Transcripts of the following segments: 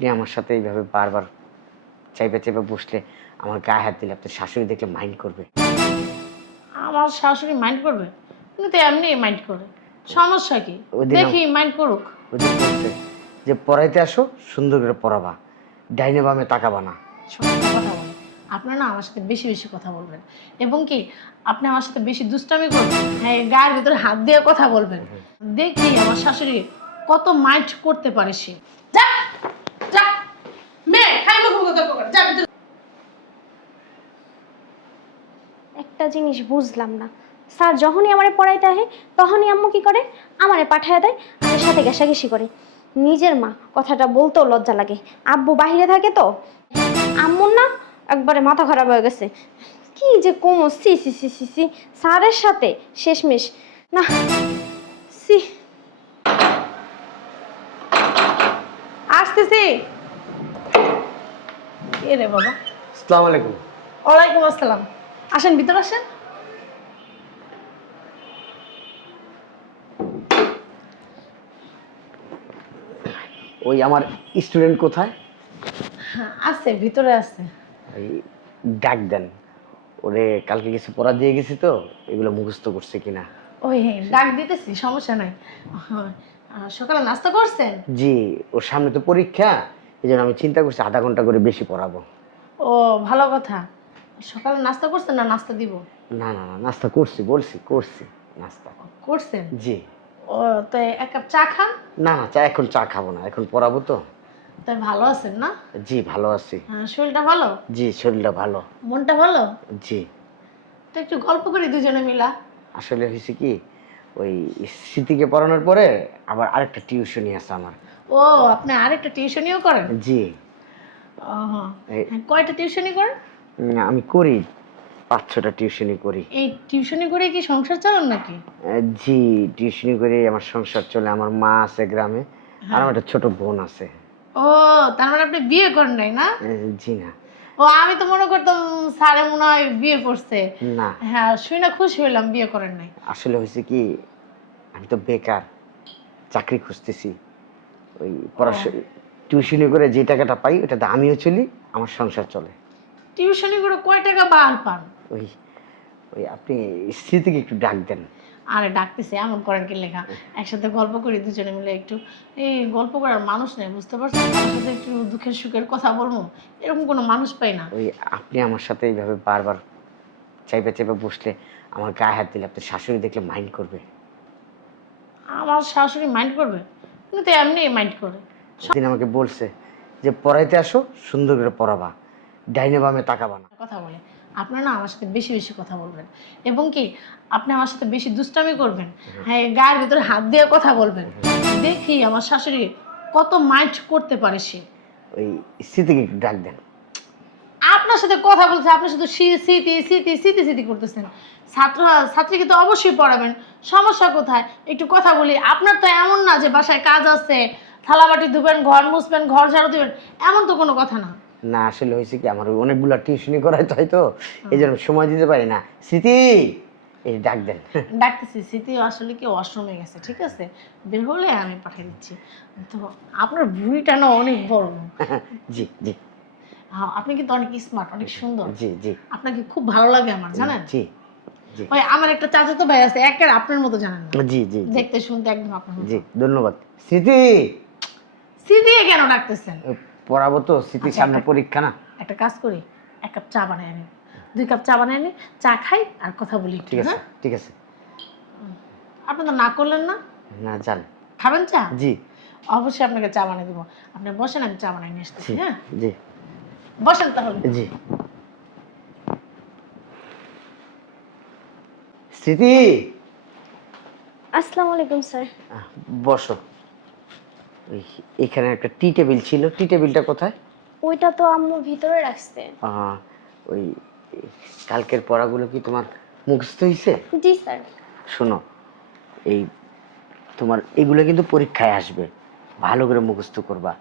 আপনি আমার সাথে এইভাবে বারবার চাইপে চাইপে বসলে আমার গায়ে হাত দিলে আপনার শাশুড়ি দেখলে মাইন্ড করবে। আমার শাশুড়ি মাইন্ড করবে? কিন্তু এমনি মাইন্ড করে, সমস্যা কি? ওইদিন দেখি মাইন্ড করুক। ওদের বলছে যে পড়াইতে আসো, সুন্দর করে পড়াবা, ডাইনে বামে তাকাবা না। সত্যি কথা বলি, আপনারা না আমার সাথে বেশি বেশি কথা বলবেন এবং কি আপনি আমার সাথে বেশি দুষ্টামি করবেন, হ্যাঁ গায়ের ভিতরে হাত দিয়ে কথা বলবেন। দেখি আমার শাশুড়ি কত মাইন্ড করতে পারে সে। যা যা মেয়ে খাই মুখ কথা কর, যা ভিতরে। একটা জিনিস বুঝলাম না, স্যার যখনই আমারে পড়াইতে আহে তখনই আম্মু কি করে, আমারে পাঠায় দেয়, আমার সাথে ঘেঁষাঘেঁষি করে। নিজের মা কথাটা বলতেও লজ্জা লাগে, আব্বু বাহিরে থাকে তো। আম্মুর না একবারে মাথা খারাপ হয়ে গেছে, কি যে কমো, সি সি সি সি সি স্যারের সাথে শেষমেশ না, সি। আসতেছি। এ রে বাবা। আসসালামু আলাইকুম। ওয়ালাইকুম আসসালাম। আসেন ভিতরে আসেন। ওই আমার স্টুডেন্ট কোথায়? হ্যাঁ আছে, ভিতরে আছে। ওই ডাক দেন ওরে, কালকে কিছু পড়া দিয়ে গেছি তো, এগুলো মুখস্থ করছে কিনা। ওই ডাক দিতেছি, সমস্যা নাই। সকালে নাস্তা করছেন? জি, ওর সামনে তো পরীক্ষা, এই জন্য আমি চিন্তা করছি আধা ঘন্টা করে বেশি পড়াবো। ও ভালো কথা। সকালে নাস্তা করছেন না নাস্তা দিব? না না না, নাস্তা করছি, বলছি করছি নাস্তা। করছেন? জি। ও তো এক কাপ চা খান। না না, এখন চা খাবো না, এখন পড়াবো তো। তাই ভালো আছেন না? জি ভালো আছি। শরীরটা ভালো? জি শরীরটা ভালো। মনটা ভালো? জি। তো একটু গল্প করি দুজনে মিলা। আসলে হয়েছে কি, ওই স্মৃতিকে পড়ানোর পরে আবার আরেকটা টিউশনি আছে আমার। ও আপনি আরেকটা টিউশনিও করেন? জি। ও কয়টা টিউশনি করেন? আমি করি 5-6টা টিউশনি করি। এই টিউশনি করে কি সংসার চালান নাকি? জি, টিউশনি করে আমার সংসার চলে। আমার মা আছে গ্রামে, আর আমার একটা ছোট বোন আছে। ও তার মানে আপনি বিয়ে করেন নাই না? জি না। ও আমি তো মনে করতাম স্যারে মনে হয় বিয়ে করছে। না, হ্যাঁ শুনে খুশি হইলাম বিয়ে করেন নাই। আসলে হয়েছে কি, আমি তো বেকার, চাকরি খুঁজতেছি। ওই পড়াশোনা টিউশনি করে যে টাকাটা পাই ওটাতে আমিও চলি, আমার সংসার চলে। টিউশনি করে কয় টাকা বাল পান? ওই ওই আপনি স্মৃতিকে একটু ডাক দেন। আরে ডাকতেছে এমন করেন কি লেখা, একসাথে গল্প করি দুজনে মিলে একটু। এই গল্প করার মানুষ নেই, বুঝতে পারছেন? তার সাথে একটু দুঃখের সুখের কথা বলবো, এরকম কোনো মানুষ পাই না। ওই আপনি আমার সাথে এইভাবে বারবার চাইপে চাইপে বসলে আমার গায়ে হাত দিলে আপনার শাশুড়ি দেখলে মাইন্ড করবে। আমার শাশুড়ি মাইন্ড করবে? কিন্তু এমনি মাইন্ড করে। সেদিন আমাকে বলছে যে পড়াইতে আসো, সুন্দর করে পড়াবা, ডাইনে বামে তাকাবা না। কথা বলে আপনারা না আমার সাথে বেশি বেশি কথা বলবেন এবং কি আপনি আমার সাথে বেশি দুষ্টামি করবেন, হ্যাঁ গায়ের ভিতরে হাত দিয়ে কথা বলবেন। দেখি আমার শাশুড়ি কত মাইন্ড করতে পারে সে। ওই স্মৃতিকে একটু ডাক দেন। আপনার সাথে কথা বলছে, আপনি শুধু স্মৃতি স্মৃতি স্মৃতি স্মৃতি করতেছেন। ছাত্র ছাত্রীকে তো অবশ্যই পড়াবেন, সমস্যা কোথায়? একটু কথা বলি। আপনার তো এমন না যে বাসায় কাজ আছে, থালাবাটি ধুবেন, ঘর মুছবেন, ঘর ঝাড়ু দিবেন, এমন তো কোনো কথা না। না আসলে হয়েছে কি, আমার অনেকগুলো টিউশনি করাই তো হয়তো, এই জন্য সময় দিতে পারি না। স্মৃতি, এই ডাক দেন। ডাকতেছি। স্মৃতি আসলে কি ওয়াশরুমে গেছে, ঠিক আছে, বের হলে আমি পাঠিয়ে দিচ্ছি। তো আপনার ভুঁড়িটা না অনেক বড়। জি জি। হ্যাঁ আপনি কিন্তু অনেক স্মার্ট, অনেক সুন্দর। জি জি। আপনাকে খুব ভালো লাগে আমার, জানেন? জি জি। ওই আমার একটা চাচাতো ভাই আছে, একের আপনার মতো, জানেন না? জি জি। দেখতে শুনতে একদম আপনার মতো। জি ধন্যবাদ। স্মৃতি, স্মৃতি কেন ডাকতেছেন? পড়াবো তো, স্মৃতির আচ্ছা, সামনে পরীক্ষা না। একটা কাজ করি, 1 কাপ চা বানাই আনি, 2 কাপ চা বানাই আনি, চা খাই আর কথা বলি একটু, ঠিক আছে হ্যাঁ? ঠিক আছে। আপনি তো না করলেন না। না যান। খাবেন চা? জি অবশ্যই আপনাকে চা বানিয়ে দেবো। আপনি বসেন, আমি চা বানাই নিয়ে আসতেছি। জি হ্যাঁ জি বসেন তাহলে। জি। স্মৃতি, আসসালামু আলাইকুম স্যার। বসো। ওই এখানে একটা টি টেবিল ছিল, টি টেবিলটা কোথায়? ওইটা তো আম্মু ভিতরে রাখছে। ওই কালকের পড়াগুলো কি তোমার মুখস্থ হয়েছে? জি স্যার। শোনো, এই তোমার এগুলো কিন্তু পরীক্ষায় আসবে, ভালো করে মুখস্থ করবা।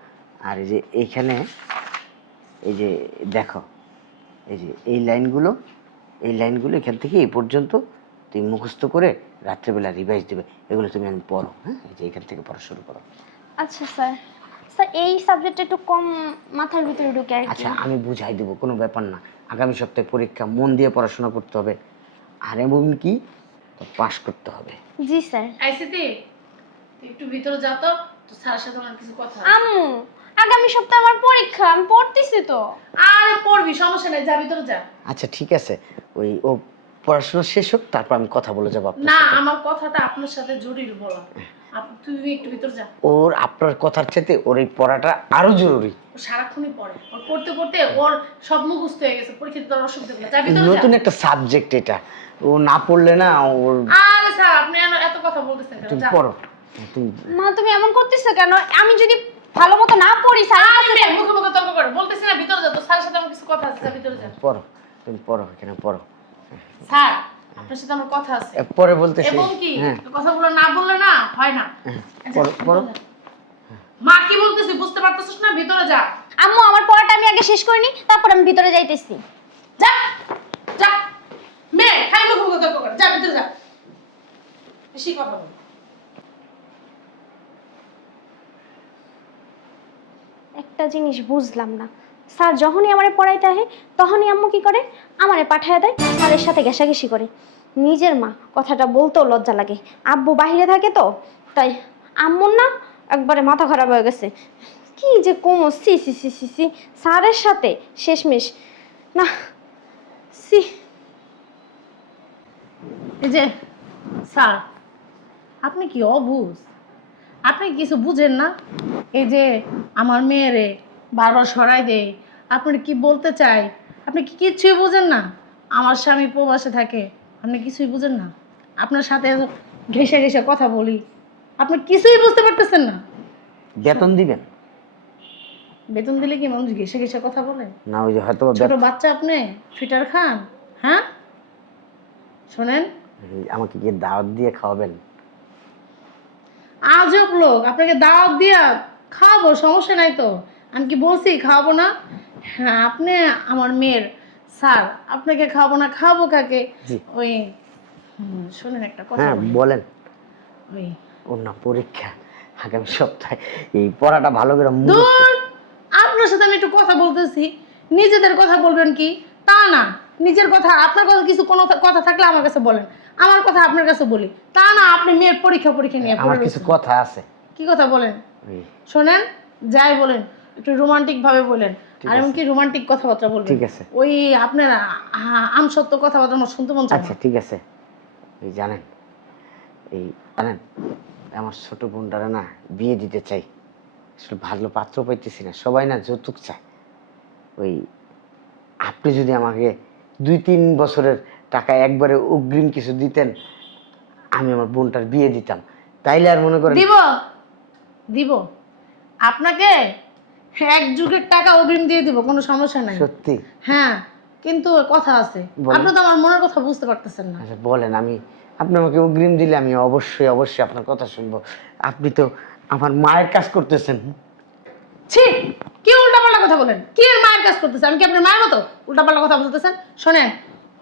আর এই যে এইখানে, এই যে দেখো, এই যে এই লাইনগুলো, এই লাইনগুলো এখান থেকে এই পর্যন্ত তুমি মুখস্থ করে রাত্রেবেলা রিভাইজ দেবে। এগুলো তুমি আমি পড়ো, হ্যাঁ? এই যে এখান থেকে পড়া শুরু করো। আচ্ছা স্যার। স্যার এই সাবজেক্টটা একটু কম মাথার ভিতরে ঢুকে আর কি। আচ্ছা আমি বুঝাই দেবো, কোনো ব্যাপার না। আগামী সপ্তাহে পরীক্ষা, মন দিয়ে পড়াশোনা করতে হবে, আর এমন কি পাস করতে হবে। জি স্যার। আইসিটি তুই একটু ভিতরে যা তো, তো স্যারের সাথে আমার কিছু কথা আছে। আম্মু আগামী সপ্তাহে আমার পরীক্ষা, আমি পড়তেছি তো। আরে পড়বি, সমস্যা নেই, যা ভিতরে যা। আচ্ছা ঠিক আছে, ওই ও পড়াশোনা শেষ হোক, তারপর আমি কথা বলে যাবো আপনার না, সাথে। আমার কথাটা আপনার সাথে জরুরি বলা। তুই একটু ভিতরে যা। ওর আপনার কথার চাইতে ওর এই পড়াটা আরো জরুরি। ও সারাক্ষণই পড়ে, ওর পড়তে পড়তে ওর সব মুখস্থ হয়ে গেছে, পরীক্ষাতে তোর অসুবিধা হবে না, যা ভিতরে যা। নতুন একটা সাবজেক্ট এটা, ও না পড়লে না ওর। আরে স্যার আপনি এত কথা বলতেছেন কেন? তুমি যা। পড়ো তুমি। মা তুমি এমন করতেছো কেন? আমি যদি ভালো মতো না পড়ি স্যার আরে মেয়ে, মুখে মুখে তর্ক করে বলতেছি না, ভিতরে যা, তো স্যারের সাথে আমার কিছু কথা আছে, যা ভিতরে যা। পড়ো, তুমি পড়ো, এখানে পড়ো। স্যার আপনার সাথে আমার কথা আছে, পরে বলতেছি। এবং কি হ্যাঁ কথাগুলো না বললে না হয় না। যা, পড়ো পড়ো। ভিতরে যা। মা কি বলতেছি বুঝতে পারতেছিস না? ভিতরে যা। আম্মু আমার পড়াটা আমি আগে শেষ করিনি, তারপর আমি ভিতরে যাইতেছি। যা যা, মেয়ে খাই মুখে মুখে তর্ক করে, যা ভিতরে যা, বেশি কথা বল। একটা জিনিস বুঝলাম না, স্যার যখনই আমারে পড়াইতে আহে তখনই আম্মু কি করে, আমারে পাঠায় দেয় স্যারের সাথে ঘেঁষাঘেঁষি করে। নিজের মা কথাটা বলতেও লজ্জা লাগে, আব্বু বাইরে থাকে তো তাই। আম্মুর না একবারে মাথা খারাপ হয়ে গেছে, কি যে কমো, সি সি সি সি সি স্যারের সাথে শেষমেশ না সি। এই যে স্যার, আপনি কি অবুঝ? আপনি কিছু বুঝেন না? এই যে আমার মেয়েরে বারবার সরাই দেয়, আপনার কি বলতে চাই? আপনি কি কিচ্ছুই বুঝেন না? আমার স্বামী প্রবাসে থাকে, আপনি কিছুই বুঝেন না? আপনার সাথে ঘেঁষে ঘেঁষে কথা বলি, আপনি কিছুই বুঝতে পারতেছেন না? বেতন দিবেন বেতন দিলে কি মানুষ ঘেঁষে ঘেঁষে কথা বলে? না? ওই যে হয়তো ছোট বাচ্চা আপনি, ফিটার খান? হ্যাঁ শোনেন, আমাকে কি দাওয়াত দিয়ে খাওয়াবেন? আজব লোক, আপনাকে দাওয়াত দিয়া খাওয়াবো, সমস্যা নাই তো। আমি কি বলছি খাওয়াবো না? হ্যাঁ আপনি আমার মেয়ের স্যার, আপনাকে খাওয়াবো না, খাওয়াবো কাকে? জি। ওই শোনেন একটা কথা হ্যাঁ বলি। বলেন। ওই ওর না পরীক্ষা আগামী সপ্তাহে, এই পড়াটা ভালো করে দূর, আপনার সাথে আমি একটু কথা বলতেছি, নিজেদের কথা বলবেন কি তা না? নিজের কথা, আপনার কথা কিছু কোনো কথা থাকলে আমার কাছে বলেন, আমার কথা আপনার কাছে বলি, তা না আপনি মেয়ের পরীক্ষা পরীক্ষা নিয়ে আমার পড়ে কিছু রয়েছেন। কথা আছে। কি কথা বলেন? ওই, শোনেন, যাই বলেন একটু রোমান্টিক ভাবে বলেন, আর আছে। এমনকি রোমান্টিক কথাবার্তা বলবেন। ঠিক আছে। ওই আপনার আমসত্ত্ব কথাবার্তা আমার শুনতে মন চায় না। আচ্ছা ঠিক আছে। এই জানেন, এই জানেন আমার ছোট বোনটারা না বিয়ে দিতে চাই, আসলে ভালো পাত্র পাইতেছি না, সবাই না যৌতুক চায়। ওই আপনি যদি আমাকে 2-3 বছরের টাকা একবারে অগ্রিম কিছু দিতেন, আমি আমার বোনটার বিয়ে দিতাম, তাইলে আর মনে করেন। দিব দিব আপনাকে 1 যুগের টাকা অগ্রিম দিয়ে দিব, কোনো সমস্যা নাই। সত্যি? হ্যাঁ কিন্তু কথা আছে, বলেন। আপনি তো আমার মনের কথা বুঝতে পারতেছেন না। আচ্ছা বলেন, আপনি আমাকে অগ্রিম দিলে আমি অবশ্যই অবশ্যই আপনার কথা শুনবো। আপনি তো আমার মায়ের কাজ করতেছেন। ছি, কি উল্টাপাল্টা কথা বলেন? কি এর মায়ের কাজ করতেছে? আমি কি আপনার মায়ের মতো উল্টাপাল্টা কথা বলতেছেন? শোনেন,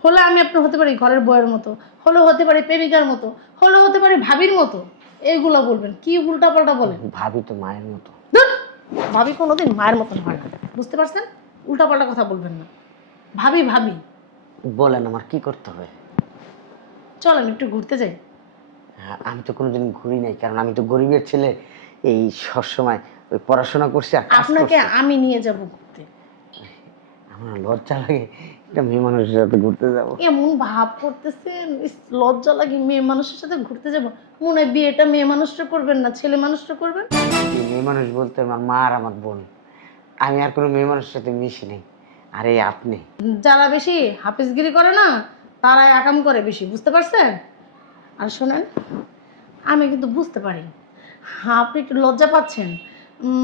হলে আমি আপনার হতে পারি ঘরের বউয়ের মতো, হলেও হতে পারি প্রেমিকার মতো, হলেও হতে পারি ভাবির মতো, এইগুলা বলবেন। কি উল্টাপাল্টা বলেন? ভাবি তো মায়ের মতো। ধুর, ভাবি কোনোদিন মায়ের মতন হয় না, বুঝতে পারছেন? উল্টাপাল্টা কথা বলবেন না। ভাবি ভাবি। বলেন আমার কি করতে হবে? চলেন একটু ঘুরতে যাই। হ্যাঁ, আমি তো কোনোদিন ঘুরি নাই, কারণ আমি তো গরিবের ছেলে। এই সবসময় ওই পড়াশোনা করছি আর কাজ আপনাকে করছি। আমি নিয়ে যাব ঘুরতে। আমার লজ্জা লাগে একটা মেয়ে মানুষের সাথে ঘুরতে যাবো। এমন ভাব করতেছেন, ইস, লজ্জা লাগে। মেয়ে মানুষের সাথে ঘুরতে যাব? মনে হয় বিয়েটা মেয়ে মানুষটা করবেন না, ছেলে মানুষটা করবেন। এই মেয়ে মানুষ বলতে আমার মা আর আমার বোন, আমি আর কোনো মেয়ে মানুষের সাথে মিশি নেই। আরে আপনি যারা বেশি হাফিজগিরি করে না, তারাই আকাম করে বেশি, বুঝতে পারছেন? আর শোনেন, আমি কিন্তু বুঝতে পারি আপনি একটু লজ্জা পাচ্ছেন,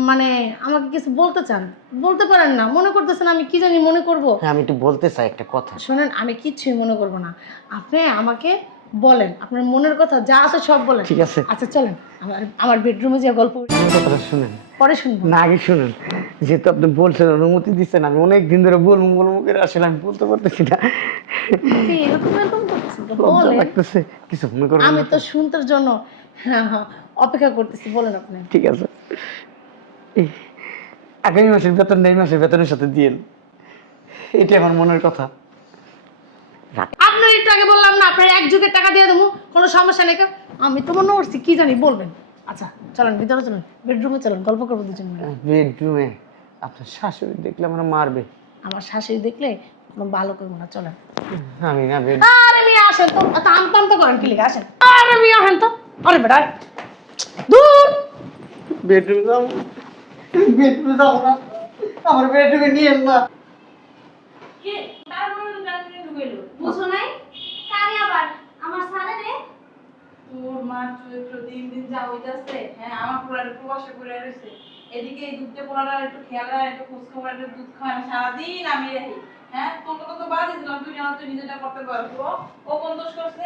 মানে আমাকে কিছু বলতে চান, বলতে পারেন না, মনে করতেছেন আমি কি জানি মনে করব। হ্যাঁ, আমি একটু বলতে চাই একটা কথা। শোনেন, আমি কিচ্ছুই মনে করব না, আপনি আমাকে বলেন, আপনার মনের কথা যা আছে সব বলেন। ঠিক আছে। আচ্ছা চলেন আমার বেডরুমে যে গল্প করি। আমার কথাটা শুনেন। পরে শুনবো। না, আগে শুনেন। যেহেতু আপনি বলছেন, অনুমতি দিচ্ছেন, আমি অনেক দিন ধরে বলবো বলবো করে আসলে আমি বলতে পারতেছি না। কি এরকম এরকম করতেছেন তো? লজ্জা বলেন। লাগতেছে, কিছু মনে করবেন আমি না তো শুনতে জন্য হ্যাঁ অপেক্ষা করতেছি, বলেন আপনি। ঠিক আছে। এই আগামী মাসের বেতনটা এই মাসের বেতনের সাথে দিয়েন, এটাই আমার মনের কথা। আপনার একটু আগে বললাম না আপনার এক যুগের টাকা দিয়ে দেবো, কোনো সমস্যা নেই। আমি তো মনে করছি কি জানি বলবেন। আচ্ছা চলেন ভিতরে চলেন, বেডরুমে চলেন, গল্প করবো দুজন মিলে। বেডরুমে? আপনার শাশুড়ি দেখলে আমরা মারবে। আমার শাশুড়ি দেখলে কোনো ভালো করবো না, চলেন। আমি না বেড। আরে মেয়ে আসেন তো, আম তো করেন কি লিখে আসেন। আরে মেয়ে আসেন তো, আরে বেটা দূর। বেডরুমে যাবো, বেডরুমে যাবো না, আমার বেডরুমে নিয়েন না। বুঝো নাই কারি আবার আমার সারে রে। তোর মার চরিত্র দিন দিন যা হইতাছে, হ্যাঁ আমার পোলারে প্রবাসে করে রয়েছে, এদিকে এই দুধে পোলারা একটু খেয়াল রাখ, একটু খোঁজ খবর, একটু দুধ খাওয়ায় না, সারাদিন আমি রাখি। হ্যাঁ তোর কথা তো বাদই দিলাম, তুই জানো তুই নিজেটা করতে পারবো। ও কোন দোষ করছে?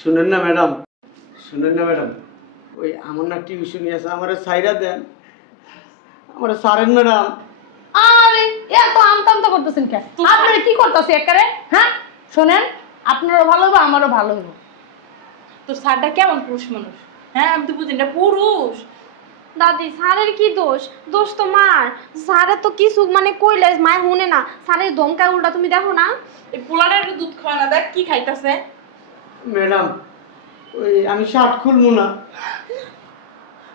শুনেন না ম্যাডাম, শুনেন না ম্যাডাম, ওই আমার না টিউশনি আছে, আমার সাইরা দেন, আমার সারেন ম্যাডাম। আরে এত আমতামতা করতেছেন কে? আপনারা কি করতেছে একারে? হ্যাঁ শোনেন, আপনারও ভালো হবে আমারও ভালো হবে। তোর স্যারটা কেমন পুরুষ মানুষ? হ্যাঁ আমি তো বুঝি না, পুরুষ। দাদি স্যারের কি দোষ? দোষ তো মার। স্যারের তো কিছু মানে কইলে মায় শুনে না, স্যারের ধমকা উল্টা তুমি দেখো না। এই পোলারে একটু দুধ খাওয়া না, দেখ কি খাইতাছে। ম্যাডাম ওই আমি শার্ট খুলবো না।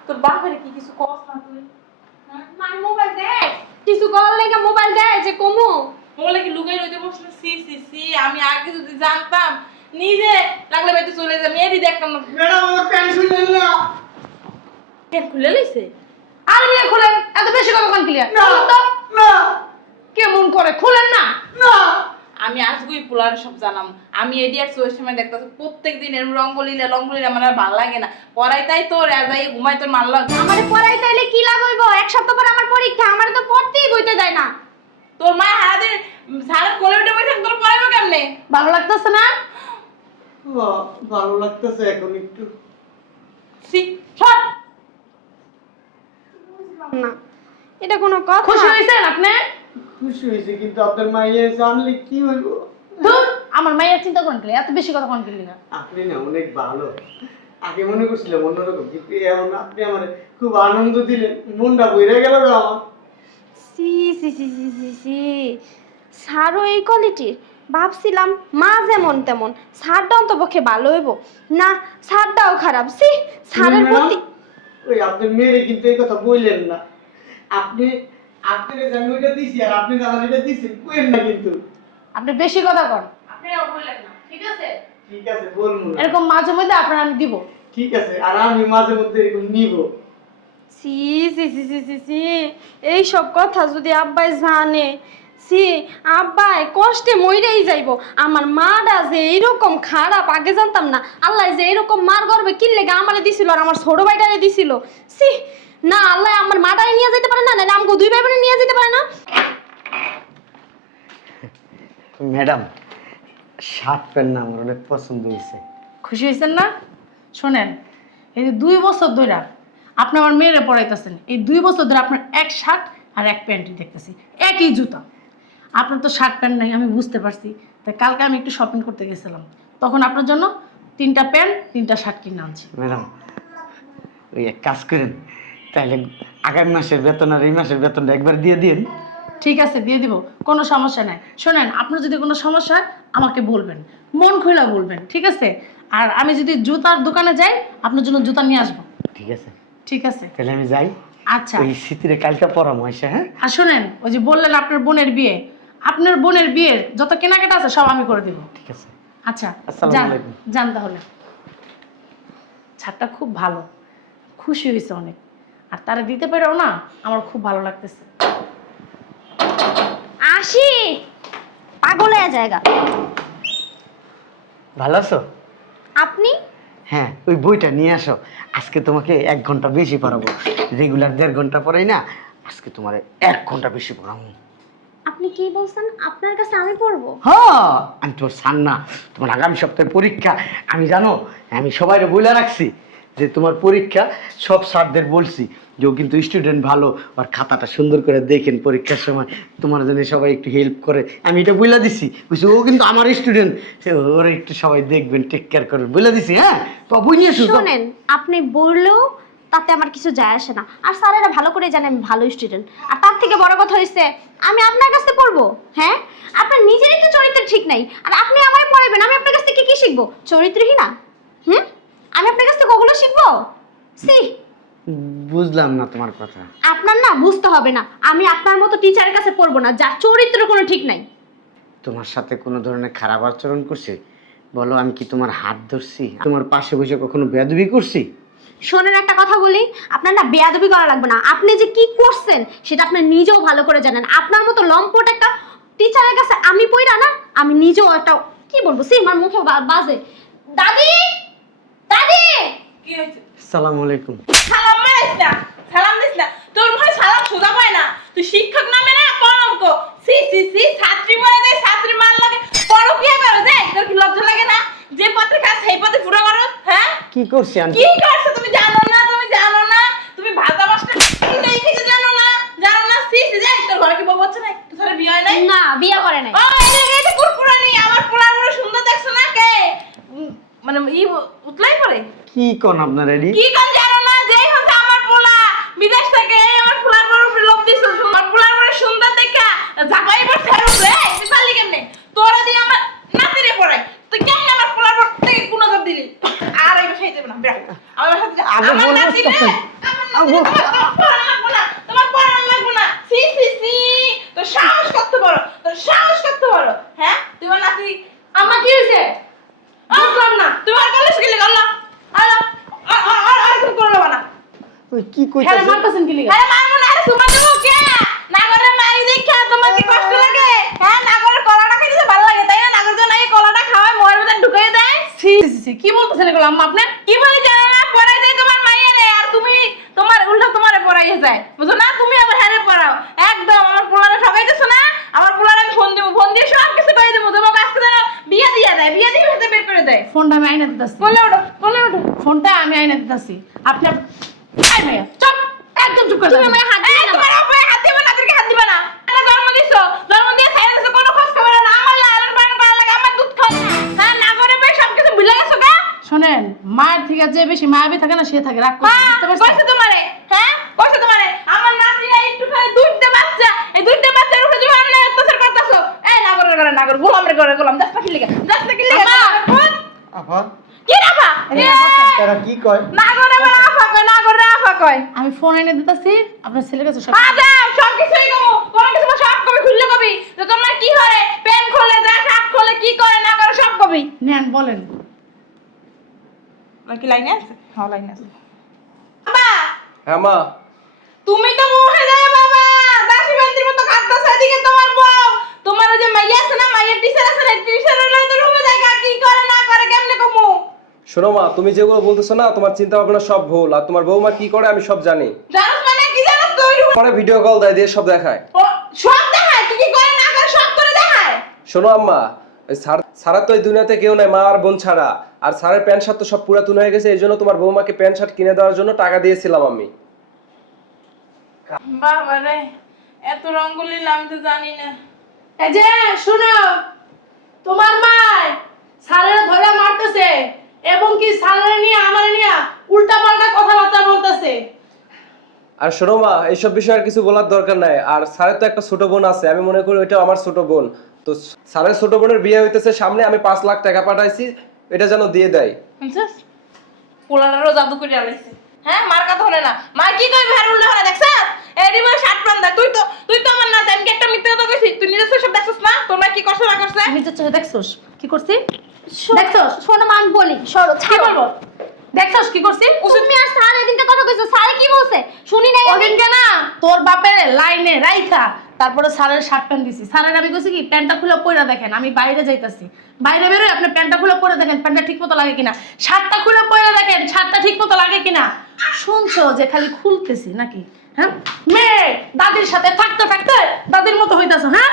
তোর বাপের কি কিছু কস না তুই? মার মোবাইল দে, কিছু করার লেগে মোবাইল দে যে কমু। বলে কি লুকাই রইতে বসলো? সি সি সি, আমি আগে যদি জানতাম নিজে লাগলে বাইতে চলে যা, মেয়েরই দেখতাম না। ম্যাডাম আমার প্যান্ট খুললেন না। কেন খুলে লইছে? আর মেয়ে খুলেন, এত বেশি কথা কোন ক্লিয়ার না না কেমন করে খুলেন না? না, আমি আজকেই পোলারে সব জানাম। আমি এডিয়ার ওই সময় দেখতেছি প্রত্যেকদিন এরকম রঙ্গলিলা আমার আর ভালো লাগে না। পড়াইতাই তো রেজাই ঘুমাই তোর মাল লাগে। আমারে পড়াই তাইলে কি লাভ হইব? এক সপ্তাহ পর আমার পরীক্ষা, আমারে তো পড়তেই বইতে দেয় না। তোর মা সারাদিন সারা কোলে উঠে বসে তোর পড়াইবো কেমনে? ভালো লাগতেছে না? ভালো লাগতেছে এখন একটু। সি সর। না এটা কোনো কথা? খুশি হয়েছেন আপনি? খুশি হয়েছে, কিন্তু আপনার মাইয়ে জানলে কি হইব? ধুর, আমার মায়ের চিন্তা করেন কি এত বেশি কথা কোন ক্লিয়ার? আপনি না অনেক ভালো। আগে মনে করছিলাম অন্যরকম, কিন্তু এখন আপনি আমার খুব আনন্দ দিলেন, মনটা বইরে গেল না আমার। সি সি সি সি সি সি, স্যারও এই কোয়ালিটির? ভাবছিলাম মা যেমন তেমন, স্যারটাও তো পক্ষে ভালো হইব না, স্যারটাও খারাপ। সি স্যারের প্রতি ওই আপনার মেয়েরে কিন্তু এই কথা বললেন না। আপনি আপনার জানি ওইটা দিছি, আর আপনি আমার এটা দিছেন, কইেন না কিন্তু। আপনি বেশি কথা কন, আপনিও বললেন না, ঠিক আছে? ঠিক আছে বলবো না। এরকম মাঝে মধ্যে আপনার আমি দিব। ঠিক আছে, আর আমি মাঝে মধ্যে এরকম নিব। সি সি সি সি সি সি, এই সব কথা যদি আব্বাই জানে, সি আব্বাই কষ্টে মইরেই যাইব। আমার মাটা যে এইরকম খারাপ আগে জানতাম না। আল্লাহ যে এইরকম মার গর্বে কি লেগে আমারে দিছিল আর আমার ছোট ভাইটারে দিছিল। সি না, আল্লাহ আমার মাটাই নিয়ে যেতে পারে না, না আমাকে দুই ভাই বোনে নিয়ে যেতে পারে না। ম্যাডাম শার্ট প্যান্ট না আমার অনেক পছন্দ হয়েছে। খুশি হয়েছেন না? শোনেন, এই যে 2 বছর ধরে আপনি আমার মেয়েরে পড়াইতেছেন, এই 2 বছর ধরে আপনার এক শার্ট আর এক প্যান্টই দেখতেছি, একই জুতা। আপনার তো শার্ট প্যান্ট নাই, আমি বুঝতে পারছি। তাই কালকে আমি একটু শপিং করতে গেছিলাম, তখন আপনার জন্য 3টা প্যান্ট 3টা শার্ট কিনে আনছি। ম্যাডাম ওই এক কাজ করেন, তাহলে আগামী মাসের বেতন আর এই মাসের বেতনটা একবার দিয়ে দিন। ঠিক আছে, দিয়ে দিব, কোনো সমস্যা নাই। শোনেন, আপনার যদি কোনো সমস্যা হয় আমাকে বলবেন, মন খুলে বলবেন, ঠিক আছে? আর আমি যদি জুতার দোকানে যাই আপনার জন্য জুতা নিয়ে আসবো। ঠিক আছে, ঠিক আছে, তাহলে আমি যাই। আচ্ছা। ওই শীতের কালকে পরামো এসে। হ্যাঁ আর শোনেন, ওই যে বললেন আপনার বোনের বিয়ে, আপনার বোনের বিয়ের যত কেনাকাটা আছে সব আমি করে দিব। ঠিক আছে। আচ্ছা আসসালামু যান, আলাইকুম। যান তাহলে। ছাড়টা খুব ভালো, খুশি হয়েছে অনেক। আর তারা দিতে পেরেও না, আমার খুব ভালো লাগতেছে। আসি পাগলের জায়গা। ভালো আছো? আপনি হ্যাঁ, ওই বইটা নিয়ে আসো, আজকে তোমাকে 1 ঘন্টা বেশি পড়াবো। রেগুলার 1.5 ঘন্টা পড়াই না, আজকে তোমার 1 ঘন্টা বেশি পড়াবো। আপনি কি বলছেন? আপনার কাছে আমি পড়বো? হ্যাঁ, আমি তোর সান না, তোমার আগামী সপ্তাহে পরীক্ষা। আমি জানো, আমি সবাইরে বলে রাখছি যে তোমার পরীক্ষা, সব স্যারদের বলছি যে ও কিন্তু স্টুডেন্ট ভালো, আর খাতাটা সুন্দর করে দেখেন পরীক্ষার সময়, তোমার জন্য সবাই একটু হেল্প করে। আমি এটা বলে দিছি, বুঝছি ও কিন্তু আমার স্টুডেন্ট, ওরা একটু সবাই দেখবেন, টেক কেয়ার করবেন বলে দিছি। হ্যাঁ তো বই নিয়ে এসো। শোনেন, আপনি বললেও তাতে আমার কিছু যায় আসে না। আর স্যারেরা ভালো করে জানে আমি ভালো স্টুডেন্ট। আর তার থেকে বড় কথা হয়েছে আমি আপনার কাছ থেকে পড়বো? হ্যাঁ, আপনার নিজেরই তো চরিত্র ঠিক নাই, আর আপনি আমায় পড়াবেন? আমি আপনার কাছ থেকে কি শিখবো? চরিত্রহীনা? আমি আপনার কাছ থেকে ওগুলো শিখবো? সি, বুঝলাম না তোমার কথা। আপনার না বুঝতে হবে না, আমি আপনার মতো টিচারের কাছে পড়বো না যার চরিত্র কোনো ঠিক নাই। তোমার সাথে কোনো ধরনের খারাপ আচরণ করছে? বলো, আমি কি তোমার হাত ধরছি? তোমার পাশে বসে কখনো বেয়াদবি করছি? শোনেন একটা কথা বলি, আপনার না বেয়াদবি করা লাগবে না। আপনি যে কি করছেন সেটা আপনি নিজেও ভালো করে জানেন। আপনার মতো লম্পট একটা টিচারের কাছে আমি পড়া না, আমি নিজেও একটা কি বলবো, সে আমার মুখে বাজে। দাদি, দাদি! কি হয়েছে? আসসালামু আলাইকুম। সালাম দিস না, সালাম দিস না। তোর মুখে সালাম সোজা হয় না। তুই শিক্ষক নামে না কলঙ্ক। সি সি সি, ছাত্রী বলে দেয়, ছাত্রী মান লাগে, পরকিয়া করে দেয়। তোর কি লজ্জা লাগে না? যে পথে কাজ সেই পথে পুরো করো। হ্যাঁ, কি করছি আমি? কি করছো তুমি জানো না? তুমি জানো না? তুমি ভাজা মাছটা কি নেই কিছু জানো না? জানো না? সি সি, যাই তোর ঘরে কি বউ হচ্ছে না? তোর ঘরে বিয়ে হয় নাই? না, বিয়ে করে নাই। ও এই যে কুরকুরানি, আমার পোলার বড় সুন্দর দেখছো না কে? মানে উতলাই পড়ে। কি কোন আপনার এডি? কি কোন জানো না? যেই হচ্ছে আমার পোলা বিদেশ থেকে এই আমার পোলার বড় লোক দিছো, আমার পোলার বড় সুন্দর দেখা জাগাই পর ফেরত রে। তুই পারলি কেমনে? তোরা দিয়ে আমার নাতিরে পড়াই, তুই কেমনে আমার পোলার বড় থেকে কোন জব দিলি? আর এই বাসায় যাবে না, বেরা আমার সাথে আমার নাতি রে, তোমার পড়ান লাগবে না। সি সি সি, তোর সাহস করতে বড়, তোর সাহস করতে বড়। হ্যাঁ, তোমার নাতি আম্মা কি হয়েছে? বুঝলাম না, তোমার কলেজ গেলে গেল আলো আর তুমি করলো না। ওই কি হ্যাঁ, কইতাছ? মারতেছেন কি লিগা? আরে মারমু না, আরে সুমা দেবো কে? নাগরের মারি দেখা তোমার কি কষ্ট লাগে? হ্যাঁ, নাগরের কলাটা খেতে ভালো লাগে তাই না? নাগর তো নাই কলাটা খাওয়ায় মোয়ের মধ্যে ঢুকিয়ে দেয়। সি সি সি, কি বলতেছেন এগুলো আম্মা আপনি? কি বলি জানো না? পড়াই দেয় তোমার মাইয়ারে, আর তুমি তোমার উল্টো তোমারে পড়াইয়ে যায়, বুঝো না? তুমি আবার হ্যারে পড়াও। একদম আমার পোলারে ঠকাইতেছো না? আমার পোলারে আমি ফোন দিব, ফোন দিয়ে সব কিছু কই দেবো। তোমাকে আজকে যেন বিয়ে দিয়ে দেয়, বিয়ে দিয়ে হাতে বের করে দেয়। ফোনটা আমি আইনা দিতেছি। বলে ওঠো, বলে ওঠো। ফোনটা আমি আইনা দিতেছি। আপনি আই ভাইয়া চুপ, একদম চুপ করে তুমি যাবেন। আমার হাত দিবে না। তোমার আব্বাই হাত দিবে না, তাদেরকে হাত দিবে না। তাহলে জন্ম দিছো, জন্ম দিয়ে ছাইরা দিছো, কোনো খোঁজ খবর না। আমার লালন পালন করা লাগে, আমার দুধ খাও না। হ্যাঁ, না করে ভাই সবকিছু ভুলে গেছো গা? শোনেন, মায়ের থেকে যে বেশি মায়াবী থাকে না সে থাকে রাগ করে, বুঝতে পারছেন? কইছে তোমারে, হ্যাঁ কইছে তোমারে আমার নাতিরা একটুখানি দুধতে বাচ্চা, এই দুধতে বাচ্চার উপরে তুমি অন্যায় অত্যাচার করতেছো। এই নাগরের ঘরে নাগর, গোলামের ঘরে গোলাম, দাস পাখি লিগা, দাস পাখি লিগা। আপা, কি রাফা? তারা কি কয়? নাগর আবার আফা কয়, নাগর আফা কয়। আমি ফোন এনে দিতেছি, আপনার ছেলের কাছে সব আজা সব কিছুই কমো, কোনো কিছু সব কবি খুললে কবি যে তোমার কি হয়, পেন খোলে যায়, শার্ট খোলে, কি করে না করে সব কবি। নেন বলেন। কি লাইনে আছে? হ্যাঁ লাইনে আছে। বাবা, হ্যাঁ মা, তুমি তো মুখে যায় বাবা, দাসী বান্দির মতো কাঁদতাছ। এদিকে তোমার বউ, তোমার ওই যে মাইয়া আছে না, মাইয়ার টিচার আছে না, টিচারের লই তো রুমে যায়, কি করে না করে কেমনে কমু? শোনো মা, তুমি যেগুলো বলতেছো না তোমার চিন্তা ভাবনা সব ভুল। আর তোমার বৌমা কি করে আমি সব জানি। জানোস মানে কি জানোস তুই? পরে ভিডিও কল দেয়, দিয়ে সব দেখায়। ও সব দেখায়, কি কি করে না করে সব করে দেখায়। শোনো আম্মা, ওই সারা তো এই দুনিয়াতে কেউ নাই মা আর বোন ছাড়া। আর সারের প্যান্ট শার্ট তো সব পুরাতন হয়ে গেছে, এই জন্য তোমার বৌমাকে প্যান্ট শার্ট কিনে দেওয়ার জন্য টাকা দিয়েছিলাম আমি। বাবা রে, এত রঙ্গলি আমি তো জানি না। এই যে শুনো, তোমার মা সারের ধরে মারতেছে এবং কি সারের নিয়ে আমার নিয়ে উল্টাপাল্টা কথাবার্তা বলতেছে। আর শোনো মা, এইসব বিষয়ে আর কিছু বলার দরকার নাই। আর স্যারের তো একটা ছোট বোন আছে, আমি মনে করি ওইটা আমার ছোট বোন। তো স্যারের ছোট বোনের বিয়ে হইতেছে সামনে, আমি 5 লাখ টাকা পাঠাইছি, এটা যেন দিয়ে দেয়। বুঝছিস? পোলাটারও জাদু করে আলাইছে। হ্যাঁ, মার কথা হলে না, মা কি কই ভার উল্টা হলে দেখছ? এডি বলে শার্ট বান্ধা, তুই তো আমার না, আমি কি একটা মিথ্যা কথা কইছি? তুই নিজে সব দেখছস না? তোমরা কি করছ না করছ? নিজের চোখে দেখছস কি করছি? দেখছস? শোনো মা, আমি বলি, সরো, কি ছাড়ো। বলবো? দেখছস কি করছি? তুমি আর স্যার এদিনকে কথা কইছো, স্যার কি বলছে শুনি নাই আমি। ওদিনকে না তোর বাপের লাইনে রাইখা তারপরে স্যারের শার্ট প্যান্ট দিছি। স্যারের আমি কইছি কি প্যান্টটা খুলে পরে দেখেন, আমি বাইরে যাইতাছি, বাইরে বেরোয় আপনি প্যান্টটা খুলে পরে দেখেন প্যান্টটা ঠিক মতো লাগে কিনা, শার্টটা খুলে পরে দেখেন শার্টটা ঠিক মতো লাগে কিনা। শুনছো যে খালি খুলতেছি নাকি? হ্যাঁ, মেয়ে দাদির সাথে থাকতে থাকতে দাদির মতো হইতাছো। হ্যাঁ,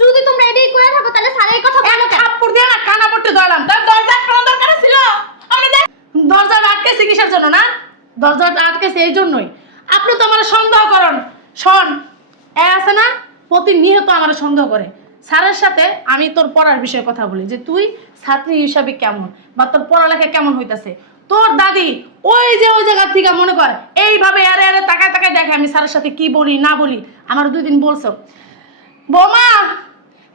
যদি তোমরা এটাই করে থাকো তাহলে স্যার এই কথা বলো কেন? থাপ্পড় দিয়ে না কানা পড়তে ধরলাম। তার দরজা কোনো দরকার ছিল? আমি দেখ দরজাটা আটকেছি কিসের জন্য? না, দরজাটা আটকেছি এই জন্যই আপনি তো আমার সন্দেহ করেন। শোন, এ আছে না প্রতিনিয়ত আমার সন্দেহ করে। স্যারের সাথে আমি তোর পড়ার বিষয়ে কথা বলি যে তুই ছাত্রী হিসাবে কেমন বা তোর পড়ালেখা কেমন হইতাছে। তোর দাদি ওই যে ওই জায়গা থেকে মনে কর এইভাবে আরে আরে তাকায় তাকায় দেখে আমি স্যারের সাথে কি বলি না বলি। আমার 2 দিন বলছো বৌমা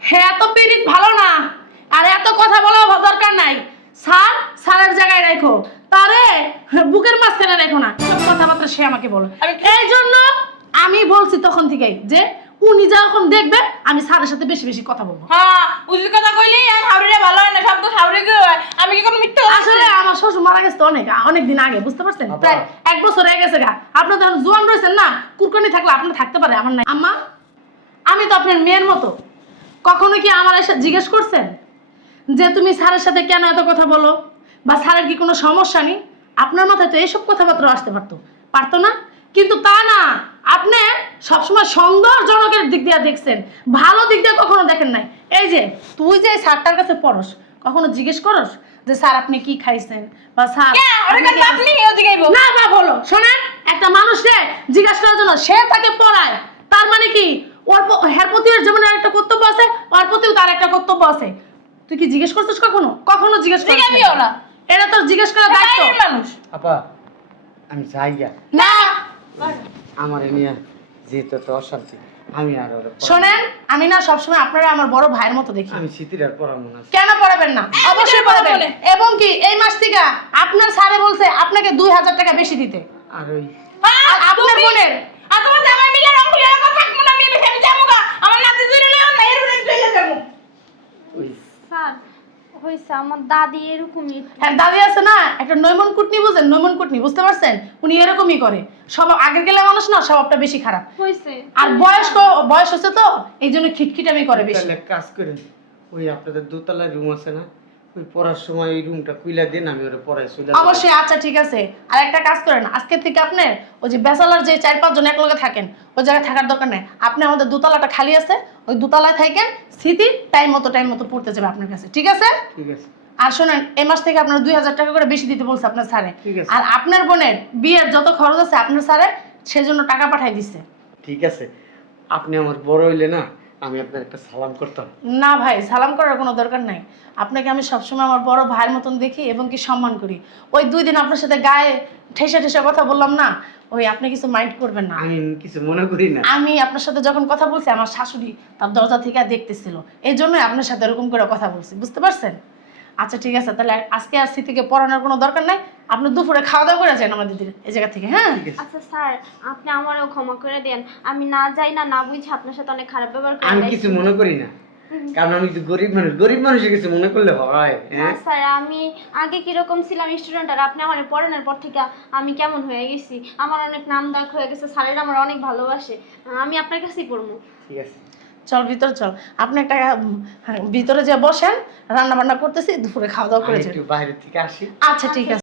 হ্যাঁ এত পিরিত ভালো না, আর এত কথা বলার দরকার নাই। স্যারের জায়গায় রাখো, তারে বুকের মাঝখানে রাখো না। সব কথাবার্তা সে আমাকে বলো। এই জন্য আমি বলছি তখন থেকেই যে উনি যখন দেখবে আমি স্যারের সাথে বেশি বেশি কথা বলবো। হ্যাঁ উচিত কথা কইলি আর হাওড়িরে ভালো হয় না, সব তো হাওড়ি গো। আমি কি কোনো মিথ্যা কথা আসলে আমার শ্বশুর মারা গেছে তো অনেক দিন আগে, বুঝতে পারছেন? প্রায় 1 বছর হয়ে গেছে গা। আপনি তো জোয়ান রয়েছেন না, কুরকানি থাকলে আপনি থাকতে পারে, আমার নাই। আম্মা আমি তো আপনার মেয়ের মতো, কখনো কি আমার এসে জিজ্ঞেস করছেন যে তুমি স্যারের সাথে কেন এত কথা বলো, বা স্যারের কি কোনো সমস্যা নেই? আপনার মাথায় তো এইসব কথাবার্তা আসতে পারতো না, কিন্তু তা না। আপনি সবসময় সন্দেহজনকের দিক দিয়ে দেখছেন, ভালো দিক দিয়ে কখনো দেখেন নাই। এই যে তুই যে স্যারটার কাছে পড়স, কখনো জিজ্ঞেস করস যে স্যার আপনি কি খাইছেন, বা স্যার না বা বলো। শোনেন, একটা মানুষকে জিজ্ঞাসা করার জন্য সে তাকে পড়ায়, তার মানে কি ওর হের প্রতি যেমন একটা কর্তব্য আছে, ওর প্রতিও তার একটা কর্তব্য আছে। তুই কি জিজ্ঞেস করছিস কখনো? কখনো জিজ্ঞেস করিস না। এটা তোর জিজ্ঞেস করার দায়িত্ব। মানুষ আপা আমি যাই গা, না আমার নিয়ে যেহেতু তো অশান্তি, আমি আর ওরে শোনেন, আমি না সবসময় আপনারা আমার বড় ভাইয়ের মতো দেখি। আমি স্মৃতির আর পড়াবো না। কেন পড়াবেন না? অবশ্যই পড়াবেন। এবং কি এই মাস থেকে আপনার স্যারে বলছে আপনাকে 2000 টাকা বেশি দিতে। আর ওই আর আপনার বোনের আর তোমার জামাই মিলে রং খুলে রাখো, থাকবো না আমি বেশি, আমি যাবো গা। আমার নাতি জুড়ে লই না এর উপরে চলে যাবো। ওই স্যার হইছে আমার দাদি এরকমই। হ্যাঁ দাদি আছে না, একটা নৈমন কুটনি বুঝেন? নৈমন কুটনি বুঝতে পারছেন? উনি এরকমই করে। সব আগের গেলে মানুষ না স্বভাবটা বেশি খারাপ, হইছে আর বয়স হচ্ছে তো এই জন্য খিটখিটামি করে বেশি। তাহলে এক কাজ করেন, ওই আপনাদের দোতলার রুম আছে না, ওই পড়ার সময় ওই রুমটা খুইলা দেন, আমি ওরে পড়াই চলে যাবো। অবশ্যই, আচ্ছা ঠিক আছে। আর একটা কাজ করেন, আজকে থেকে আপনার ওই যে ব্যাচেলর যে 4-5 জন একলগে থাকেন, ওই জায়গায় থাকার দরকার নেই। আপনি আমাদের দোতলাটা খালি আছে, ওই দোতলায় থাকেন। স্মৃতি টাইম মতো পড়তে যাবে আপনার কাছে, ঠিক আছে? ঠিক আছে। আর শোনেন, এই মাস থেকে আপনার 2000 টাকা করে বেশি দিতে বলছে আপনার স্যারে। ঠিক আছে। আর আপনার বোনের বিয়ের যত খরচ আছে আপনার স্যারে সেজন্য টাকা পাঠাই দিচ্ছে। ঠিক আছে, আপনি আমার বড় হইলে না, আমি আপনার একটা সালাম করতাম। না ভাই, সালাম করার কোনো দরকার নাই। আপনাকে আমি সবসময় আমার বড় ভাইয়ের মতন দেখি এবং কি সম্মান করি। ওই 2 দিন আপনার সাথে গায়ে ঠেসা কথা বললাম না, ওই আপনি কিছু মাইন্ড করবেন না। আমি কিছু মনে করি না। আমি আপনার সাথে যখন কথা বলছি, আমার শাশুড়ি তার দরজা থেকে দেখতেছিল, এই জন্যই আপনার সাথে এরকম করে কথা বলছি, বুঝতে পারছেন? আচ্ছা ঠিক আছে, তাহলে আজকে আর স্মৃতিকে পড়ানোর কোনো দরকার নাই। আপনি দুপুরে খাওয়া দাওয়া করে যান আমার দিদির এই জায়গা থেকে। হ্যাঁ আচ্ছা স্যার আপনি আমারও ক্ষমা করে দেন, আমি না যাই না বুঝি আপনার সাথে অনেক খারাপ ব্যবহার করে আমি ফেলেছি। কিছু মনে করি না, কারণ আমি তো গরিব মানুষের কিছু মনে করলে হয়। না হ্যাঁ স্যার, আমি আগে কিরকম ছিলাম স্টুডেন্ট, আর আপনি আমার পড়ানোর পর থেকে আমি কেমন হয়ে গেছি, আমার অনেক নামডাক হয়ে গেছে, স্যারেরা আমার অনেক ভালোবাসে। আমি আপনার কাছেই পড়বো। ঠিক আছে। চল ভিতরে চল, আপনি একটা ভিতরে যে বসেন, রান্না বান্না করতেছি, দুপুরে খাওয়া দাওয়া করে আমি যান। একটু বাইরে থেকে আসি। আচ্ছা ঠিক আছে।